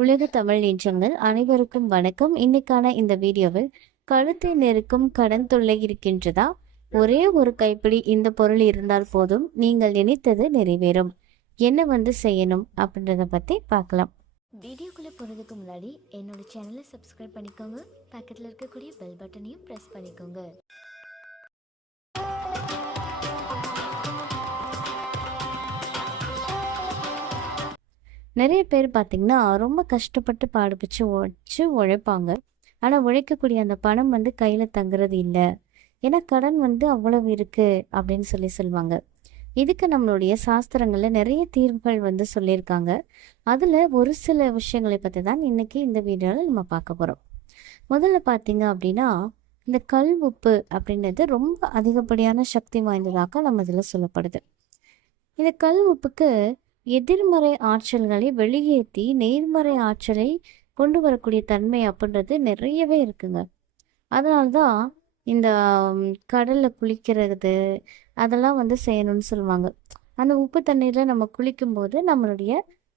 உலக தமிழ் நெஞ்சங்கள் அனைவருக்கும் வணக்கம். இன்னைக்கான இந்த வீடியோவில் கழுத்தை நெருக்கும் கடன் தொல்லை இருக்கின்றதா? ஒரே ஒரு கைப்பிடி இந்த பொருள் இருந்தால் போதும். நீங்கள் நினைத்தது நிறைவேறும். என்ன வந்து செய்யணும் அப்படின்றத பற்றி பார்க்கலாம். வீடியோக்குள்ளே போகிறதுக்கு முன்னாடி என்னோட சேனலை சப்ஸ்கிரைப் பண்ணிக்கோங்க. பக்கத்தில் இருக்கக்கூடிய பெல் பட்டனையும் ப்ரெஸ் பண்ணிக்கோங்க. நிறைய பேர் பார்த்திங்கன்னா ரொம்ப கஷ்டப்பட்டு பாடுபிச்சு உழைச்சி உழைப்பாங்க. ஆனால் உழைக்கக்கூடிய அந்த பணம் வந்து கையில் தங்குறது இல்லை. ஏன்னா கடன் வந்து அவ்வளவு இருக்குது அப்படின்னு சொல்லி சொல்லுவாங்க. இதுக்கு நம்மளுடைய சாஸ்திரங்களில் நிறைய தீர்வுகள் வந்து சொல்லியிருக்காங்க. அதில் ஒரு சில விஷயங்களை பற்றி தான் இன்னைக்கு இந்த வீடியோவில் நம்ம பார்க்க போகிறோம் முதல்ல பார்த்தீங்க அப்படின்னா இந்த கல் உப்பு அப்படின்றது ரொம்ப அதிகப்படியான சக்தி வாய்ந்ததாக நம்ம இதில் சொல்லப்படுது. இந்த கல் உப்புக்கு எதிர்மறை ஆற்றல்களை வெளியேற்றி நேர்மறை ஆற்றலை கொண்டு வரக்கூடிய தன்மை அப்படின்றது நிறையவே இருக்குங்க. அதனால்தான் இந்த கடலில் குளிக்கிறது அதெல்லாம் வந்து செய்யணும்னு சொல்லுவாங்க. அந்த உப்பு தண்ணீரில் நம்ம குளிக்கும்போது நம்மளுடைய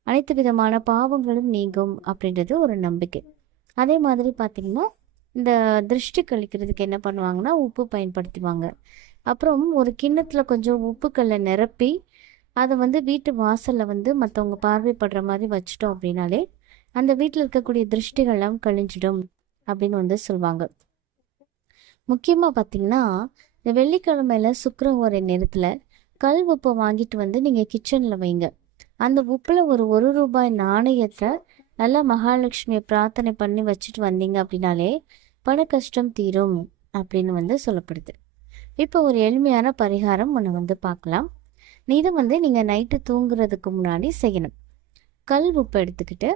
அனைத்து விதமான பாவங்களும் நீங்கும் அப்படின்றது ஒரு நம்பிக்கை. அதே மாதிரி பார்த்திங்கன்னா இந்த திருஷ்டி கழிக்கிறதுக்கு என்ன பண்ணுவாங்கன்னா உப்பு பயன்படுத்துவாங்க. அப்புறம் ஒரு கிண்ணத்தில் கொஞ்சம் உப்புக்கல்லை நிரப்பி அதை வந்து வீட்டு வாசலில் வந்து மற்றவங்க பார்வைப்படுற மாதிரி வச்சிட்டோம் அப்படின்னாலே அந்த வீட்டில் இருக்கக்கூடிய திருஷ்டிகள்லாம் கழிஞ்சிடும் அப்படின்னு வந்து சொல்லுவாங்க முக்கியமாக பார்த்தீங்கன்னா இந்த வெள்ளிக்கிழமையில சுக்கிரஹோரை நேரத்தில் கல் உப்பை வாங்கிட்டு வந்து நீங்கள் கிச்சனில் வைங்க. அந்த உப்பில் ஒரு ஒரு ரூபாய் நாணயத்தை நல்லா மகாலட்சுமியை பிரார்த்தனை பண்ணி வச்சுட்டு வந்தீங்க அப்படின்னாலே பண கஷ்டம் தீரும் அப்படின்னு வந்து சொல்லப்படுது. இப்போ ஒரு எளிமையான பரிகாரம் ஒன்று வந்து பார்க்கலாம் இது வந்து நீங்கள் நைட்டு தூங்குறதுக்கு முன்னாடி செய்யணும். கல் உப்பு எடுத்துக்கிட்டு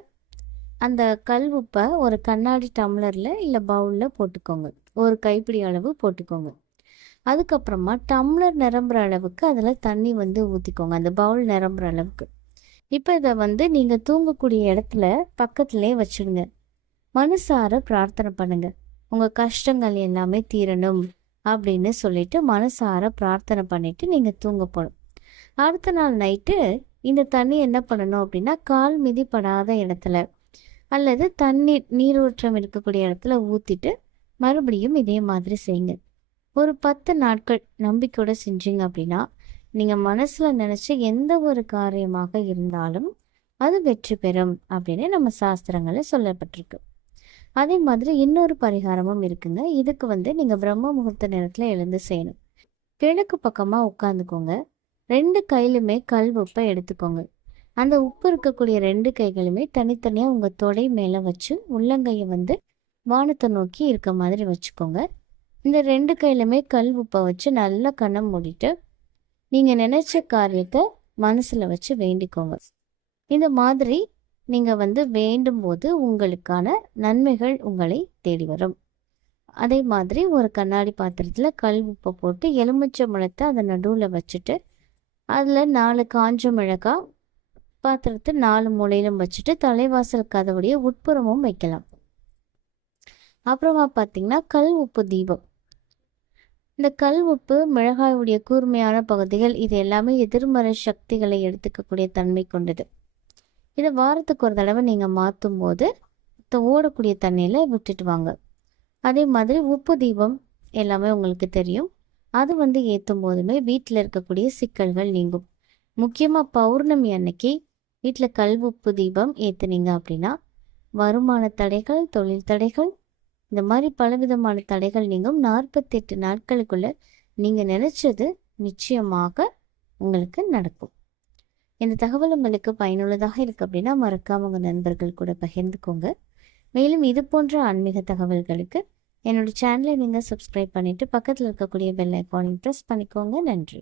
அந்த கல் உப்பை ஒரு கண்ணாடி டம்ளரில் இல்லை பவுலில் போட்டுக்கோங்க. ஒரு கைப்பிடி அளவு போட்டுக்கோங்க. அதுக்கப்புறமா டம்ளர் நிரம்புற அளவுக்கு அதில் தண்ணி வந்து ஊற்றிக்கோங்க அந்த பவுல் நிரம்புற அளவுக்கு. இப்போ இதை வந்து நீங்கள் தூங்கக்கூடிய இடத்துல பக்கத்துலேயே வச்சுடுங்க மனசார பிரார்த்தனை பண்ணுங்க. உங்கள் கஷ்டங்கள் எல்லாமே தீரணும் அப்படின்னு சொல்லிட்டு மனசார பிரார்த்தனை பண்ணிட்டு நீங்கள் தூங்க போகணும். அடுத்த நாள் நைட்டு இந்த தண்ணி என்ன பண்ணணும் அப்படின்னா கால் மிதிப்படாத இடத்துல அல்லது தண்ணீர் நீரூற்றம் இருக்கக்கூடிய இடத்துல ஊற்றிட்டு மறுபடியும் இதே மாதிரி செய்யுங்க. ஒரு பத்து நாட்கள் நம்பிக்கையோட செஞ்சீங்க அப்படின்னா நீங்கள் மனசில் நினச்ச எந்த ஒரு காரியமாக இருந்தாலும் அது வெற்றி பெறும் அப்படின்னு நம்ம சாஸ்திரங்களில் சொல்லப்பட்டிருக்கு. அதே மாதிரி இன்னொரு பரிகாரமும் இருக்குங்க. இதுக்கு வந்து நீங்கள் பிரம்ம முகூர்த்த நேரத்தில் எழுந்து செய்யணும். கிழக்கு பக்கமாக உட்காந்துக்கோங்க. ரெண்டு கையிலுமே கல் உப்பை எடுத்துக்கோங்க. அந்த உப்பு இருக்கக்கூடிய ரெண்டு கைகளுமே தனித்தனியாக உங்கள் தொடை மேலே வச்சு உள்ளங்கையை வந்து வானத்தை நோக்கி இருக்க மாதிரி வச்சுக்கோங்க. இந்த ரெண்டு கையிலுமே கல் உப்பை வச்சு நல்லா கண்ணை மூடிட்டு நீங்கள் நினச்ச காரியத்தை மனசில் வச்சு வேண்டிக்கோங்க. இந்த மாதிரி நீங்கள் வந்து வேண்டும் போது உங்களுக்கான நன்மைகள் உங்களை தேடி வரும். அதே மாதிரி ஒரு கண்ணாடி பாத்திரத்தில் கல் உப்பை போட்டு எலுமிச்சை முளத்தை அதை நடுவில் வச்சுட்டு அதில் நாலு காஞ்ச மிளகாய் பாத்திரத்தை நாலு மூலையிலும் வச்சுட்டு தலைவாசல் கதவுடைய உட்புறமும் வைக்கலாம். அப்புறமா பார்த்தீங்கன்னா கல் உப்பு தீபம். இந்த கல் உப்பு மிளகாயுடைய கூர்மையான பகுதிகள் இது எல்லாமே எதிர்மறை சக்திகளை எடுத்துக்கக்கூடிய தன்மை கொண்டது. இதை வாரத்துக்கு ஒரு தடவை நீங்கள் மாற்றும் போது ஓடக்கூடிய தண்ணியில் விட்டுட்டு வாங்க. அதே மாதிரி உப்பு தீபம் எல்லாமே உங்களுக்கு தெரியும். அது வந்து ஏற்றும் போதுமே வீட்டில் இருக்கக்கூடிய சிக்கல்கள் நீங்கும். முக்கியமாக பௌர்ணமி அன்னைக்கு வீட்டில் கல் உப்பு தீபம் ஏற்றுனீங்க அப்படின்னா வருமான தடைகள் தொழில் தடைகள் இந்த மாதிரி பலவிதமான தடைகள் நீங்கும். நாற்பத்தெட்டு நாட்களுக்குள்ள நீங்கள் நினச்சது நிச்சயமாக உங்களுக்கு நடக்கும். இந்த தகவல் உங்களுக்கு பயனுள்ளதாக இருக்குது அப்படின்னா மறக்காம உங்கள் நண்பர்கள் கூட பகிர்ந்துக்கோங்க. மேலும் இது போன்ற ஆன்மீக தகவல்களுக்கு என்னோட சேனலை நீங்கள் சப்ஸ்கிரைப் பண்ணிவிட்டு பக்கத்தில் இருக்கக்கூடிய பெல் ஐக்கானையும் ப்ரெஸ் பண்ணிக்கோங்க. நன்றி.